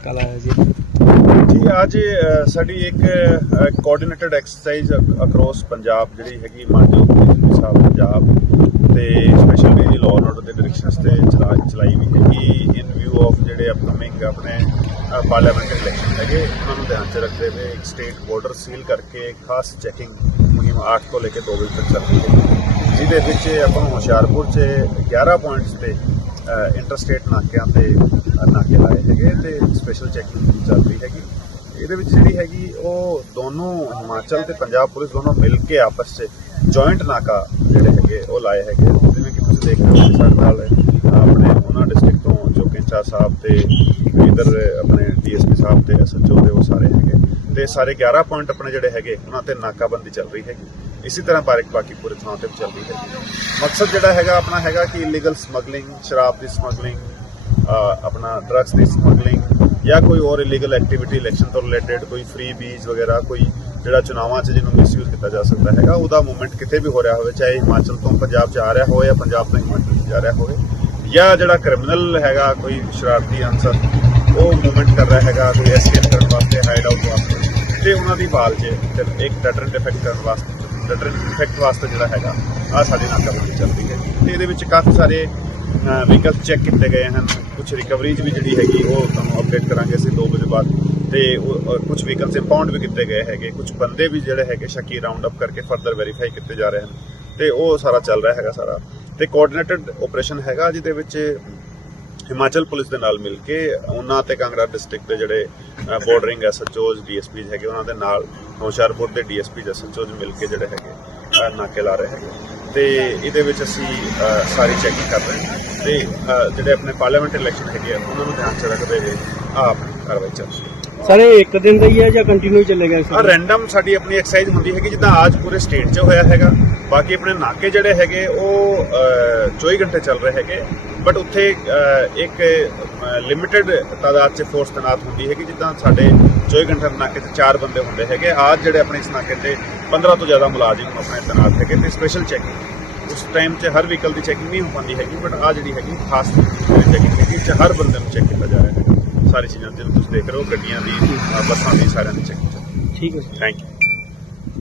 ਨਾਕਾ ਲਾਇਆ ਜੀ ਜੀ, ਅੱਜ ਸਾਡੀ ਇੱਕ ਕੋਆਰਡੀਨੇਟਡ ਐਕਸਰਸਾਈਜ਼ ਅਕ੍ਰੋਸ ਪੰਜਾਬ ਜਿਹੜੀ ਹੈਗੀ ਮਾਨਯੋਗ ਡੀਜੀਪੀ ਸਾਹਿਬ ਪੰਜਾਬ ਤੇ ਸਪੈਸ਼ਲੀ ਡੀ ਲਾਅ ਆਰਡਰ ਦੇ ਡਾਇਰੈਕਸ਼ਨਸ ਤੇ ਚਲਾ, ਚਲਾਈ ਵੀ ਹੈਗੀ। ਇਨ ਵਿਊ ਆਫ ਜਿਹੜੇ ਅਪਕਮਿੰਗ ਆਪਣੇ ਪਾਰਲੀਮੈਂਟ ਇਲੈਕਸ਼ਨ ਹੈਗੇ, ਉਹਨਾਂ ਨੂੰ ਧਿਆਨ 'ਚ ਰੱਖਦੇ ਹੋਏ ਇੱਕ ਸਟੇਟ ਬਾਰਡਰ ਸੀਲ ਕਰਕੇ ਖਾਸ ਚੈਕਿੰਗ ਮੁਹਿੰਮ 8 ਤੋਂ ਲੈ ਕੇ 2 ਵਜੇ ਤੱਕ ਚੱਲਦੀ ਹੈ। ਜਿਹਦੇ ਵਿੱਚ ਆਪਾਂ ਹੁਸ਼ਿਆਰਪੁਰ 'ਚ 11 ਪੁਆਇੰਟਸ ਤੇ ਇੰਟਰਸਟੇਟ ਨਾਕਿਆਂ ਤੇ ਨਾਕੇ ਲਾਏ ਹੈਗੇ ਤੇ ਸਪੈਸ਼ਲ ਚੈਕਿੰਗ ਚੱਲ ਰਹੀ ਹੈਗੀ। ਇਹਦੇ ਵਿੱਚ ਜਿਹੜੀ ਹੈਗੀ, ਉਹ ਦੋਨੋਂ ਹਿਮਾਚਲ ਤੇ ਪੰਜਾਬ ਪੁਲਿਸ ਦੋਨੋਂ ਮਿਲ ਕੇ ਆਪਸ 'ਚ ਜੁਆਇੰਟ ਨਾਕਾ ਜਿਹੜੇ ਹੈਗੇ, ਉਹ ਲਾਏ ਹੈਗੇ ਜਿਵੇਂ ਕਿ ਤੁਸੀਂ ਦੇਖ ਰਹੇ ਹੋ ਕਿ ਸਾਡੇ ਨਾਲ ਆਪਣੇ ਉਹਨਾਂ ਡਿਸਟ੍ਰਿਕਟ ਤੋਂ ਜੋ ਕੈਂਚਾ ਸਾਹਿਬ ਤੇ ਇਧਰ ਆਪਣੇ ਡੀਐਸਪੀ ਸਾਹਿਬ ਤੇ ਐਸਐਚਓ ਦੇ ਉਹ ਸਾਰੇ ਹੈਗੇ ਤੇ ਸਾਰੇ 11 ਪੁਆਇੰਟ ਆਪਣੇ ਜਿਹੜੇ ਹੈਗੇ, ਉਹਨਾਂ ਤੇ ਨਾਕਾਬੰਦੀ ਚੱਲ ਰਹੀ ਹੈਗੀ। ਇਸੇ ਤਰ੍ਹਾਂ ਬਾਰਿਕ ਬਾਕੀ ਪੂਰੇ ਥਾਂ ਤੇ ਚੱਲਦੀ ਚੱਲ ਹੈ। ਮਕਸਦ ਜਿਹੜਾ ਹੈਗਾ, ਆਪਣਾ ਹੈਗਾ ਕਿ ਇਲੀਗਲ ਸਮਗਲਿੰਗ ਸ਼ਰਾਬ ਦੀ ਸਮਗਲਿੰਗ ਆਪਣਾ ਡਰੱਗਸ ਦੀ ਸਮਗਲਿੰਗ ਜਾਂ ਕੋਈ ਹੋਰ ਇਲੀਗਲ ਐਕਟੀਵਿਟੀ ਇਲੈਕਸ਼ਨ ਤੋਂ ਰਿਲੇਟਡ ਕੋਈ ਫ੍ਰੀ ਬੀਜ ਵਗੈਰਾ, ਕੋਈ ਜਿਹੜਾ ਚੁਣਾਵਾਂ 'ਚ ਜਿਹਨੂੰ ਮਿਸਯੂਜ਼ ਕੀਤਾ ਜਾ ਸਕਦਾ ਹੈਗਾ, ਉਹਦਾ ਮੂਵਮੈਂਟ ਕਿਤੇ ਵੀ ਹੋ ਰਿਹਾ ਹੋਵੇ, ਚਾਹੇ ਹਿਮਾਚਲ ਤੋਂ ਪੰਜਾਬ 'ਚ ਆ ਰਿਹਾ ਹੋਵੇ ਜਾਂ ਪੰਜਾਬ ਤੋਂ ਹਿਮਾਚਲ 'ਚ ਜਾ ਰਿਹਾ ਹੋਵੇ, ਜਾਂ ਜਿਹੜਾ ਕ੍ਰਿਮੀਨਲ ਹੈਗਾ, ਕੋਈ ਸ਼ਰਾਰਤੀ ਅਨਸਰ, ਉਹ ਮੂਵਮੈਂਟ ਕਰ ਰਿਹਾ ਹੈਗਾ, ਕੋਈ ਐਸਕੇਪ ਕਰਨ ਵਾਸਤੇ ਹਾਈਡ ਆਊਟ ਵਾਸਤੇ, ਤੇ ਉਹਨਾਂ ਦੀ ਭਾਲ 'ਚ ਇੱਕ ਡਟਰੈਂਟ ਇਫੈਕਟ ਕਰਨ ਵਾਸਤੇ। ਡਟਰੈਂਟ ਇਫੈਕਟ ਵਾਸਤੇ ਜਿਹੜਾ ਹੈਗਾ ਆ ਸਾਡੀ ਨਾਕਾਬੰਦੀ ਚੱਲਦੀ ਹੈ। ਤੇ ਇਹਦੇ ਵਿੱਚ ਕਾਫੀ ਸਾਰੇ ਵਹੀਕਲ ਚੈੱਕ ਕੀਤੇ ਗਏ ਹਨ। ਕੁਝ ਰਿਕਵਰੀਜ਼ ਵੀ ਜਿਹੜੀ ਹੈਗੀ, ਉਹ ਤੁਹਾਨੂੰ ਅਪਡੇਟ ਕਰਾਂਗੇ ਅਸੀਂ 2 ਵਜੇ ਬਾਅਦ। ਤੇ ਕੁਝ ਵਹੀਕਲਸ ਇੰਪਾਊਂਡ ਵੀ ਕੀਤੇ ਗਏ ਹੈਗੇ। ਕੁਝ ਬੰਦੇ ਵੀ ਜਿਹੜੇ ਹੈਗੇ ਸ਼ੱਕੀ ਰਾਉਂਡ ਅਪ ਕਰਕੇ ਫਰਦਰ ਵੈਰੀਫਾਈ ਕੀਤੇ ਜਾ ਰਹੇ ਹਨ। ਤੇ ਉਹ ਸਾਰਾ ਚੱਲ ਰਿਹਾ ਹੈਗਾ ਸਾਰਾ। ਤੇ ਕੋਆਰਡੀਨੇਟਡ ਆਪਰੇਸ਼ਨ ਹੈਗਾ ਜਿਹਦੇ ਵਿੱਚ, ਹਿਮਾਚਲ ਪੁਲਿਸ ਦੇ ਨਾਲ ਮਿਲ ਕੇ, ਉਹਨਾਂ ਤੇ ਕਾਂਗੜਾ ਡਿਸਟ੍ਰਿਕਟ ਦੇ ਜਿਹੜੇ ਬਾਰਡਰਿੰਗ ਐਸਐਚਓਜ਼ ਡੀਐਸਪੀਜ਼ ਹੈਗੇ, ਉਹਨਾਂ ਦੇ ਨਾਲ ਹੁਸ਼ਿਆਰਪੁਰ ਦੇ ਡੀਐਸਪੀ ਐਸਐਚਓਜ਼ ਮਿਲ ਕੇ ਜਿਹੜੇ ਹੈਗੇ ਨਾਕੇ ਲਾ ਰਹੇ ਹੈਗੇ। ਤੇ ਇਹਦੇ ਵਿੱਚ ਅਸੀਂ ਸਾਰੀ ਚੈਕਿੰਗ ਕਰ ਰਹੇ ਹਾਂ। ਤੇ ਜਿਹੜੇ ਆਪਣੇ ਪਾਰਲੀਮੈਂਟ ਇਲੈਕਸ਼ਨ ਹੈਗੇ ਆ, ਉਹਨਾਂ ਨੂੰ ਧਿਆਨ ਚ ਰੱਖਦੇ ਹੋਏ ਆਹ ਆਪਣੀ ਕਾਰਵਾਈ ਚੱਲ ਰਹੀ ਹੈ। ਸਰ ਇਹ ਇੱਕ ਦਿਨ ਦਾ ਹੀ ਹੈ ਜਾਂ ਕੰਟੀਨਿਊ ਚੱਲੇਗਾ ਸਰ? ਰੈਂਡਮ ਸਾਡੀ ਆਪਣੀ ਐਕਸਰਸਾਈਜ਼ ਹੁੰਦੀ ਹੈਗੀ ਜਿੱਦਾਂ ਅੱਜ ਪੂਰੇ ਸਟੇਟ 'ਚ ਹੋਇਆ ਹੈਗਾ। ਬਾਕੀ ਆਪਣੇ ਨਾਕੇ ਜਿਹੜੇ ਹੈਗੇ ਉਹ ਅਹ, 24 ਘੰਟੇ ਚੱਲ ਰਹੇ ਹੈਗੇ। ਬਟ ਉੱਥੇ ਇੱਕ ਲਿਮਿਟਿਡ ਤਾਦਾਦ 'ਚ ਫੋਰਸ ਤੈਨਾਤ ਹੁੰਦੀ ਹੈਗੀ ਜਿੱਦਾਂ ਸਾਡੇ 24 ਘੰਟੇ ਦੇ ਨਾਕੇ 'ਚ ਚਾਰ ਬੰਦੇ ਹੁੰਦੇ ਹੈਗੇ। ਅੱਜ ਜਿਹੜੇ ਆਪਣੇ ਇਸ ਨਾਕੇ ਤੇ 15 ਤੋਂ ਜ਼ਿਆਦਾ ਮੁਲਾਜ਼ਮ ਆਪਣੇ ਤੈਨਾਤ ਹੈਗੇ ਤੇ ਸਪੈਸ਼ਲ ਚੈਕਿੰਗ ਉਸ ਟਾਈਮ 'ਚ ਹਰ ਵਹੀਕਲ ਦੀ ਚੈਕਿੰਗ ਨਹੀਂ ਹੋ ਪਾਉਂਦੀ ਹੈਗੀ ਬਟ ਆ ਜਿਹੜੀ ਹੈਗੀ ਖਾਸ ਚੈਕਿੰਗ ਹੈਗੀ ਚ ਹਰ ਬੰਦੇ ਨੂੰ ਚੈੱਕ ਕੀਤਾ ਜਾ ਰਿਹਾ ਹੈ ਸਾਰੀ ਚੀਜ਼ਾਂ ਤੇ ਤੁਸੀਂ ਦੇਖ ਰਹੇ ਹੋ ਗੱਡੀਆਂ ਦੀ ਬੱਸਾਂ ਦੀ ਸਾਰਿਆਂ ਦੀ ਚੈਕਿੰਗ ਠੀਕ ਹੈ ਥੈਂਕ ਯੂ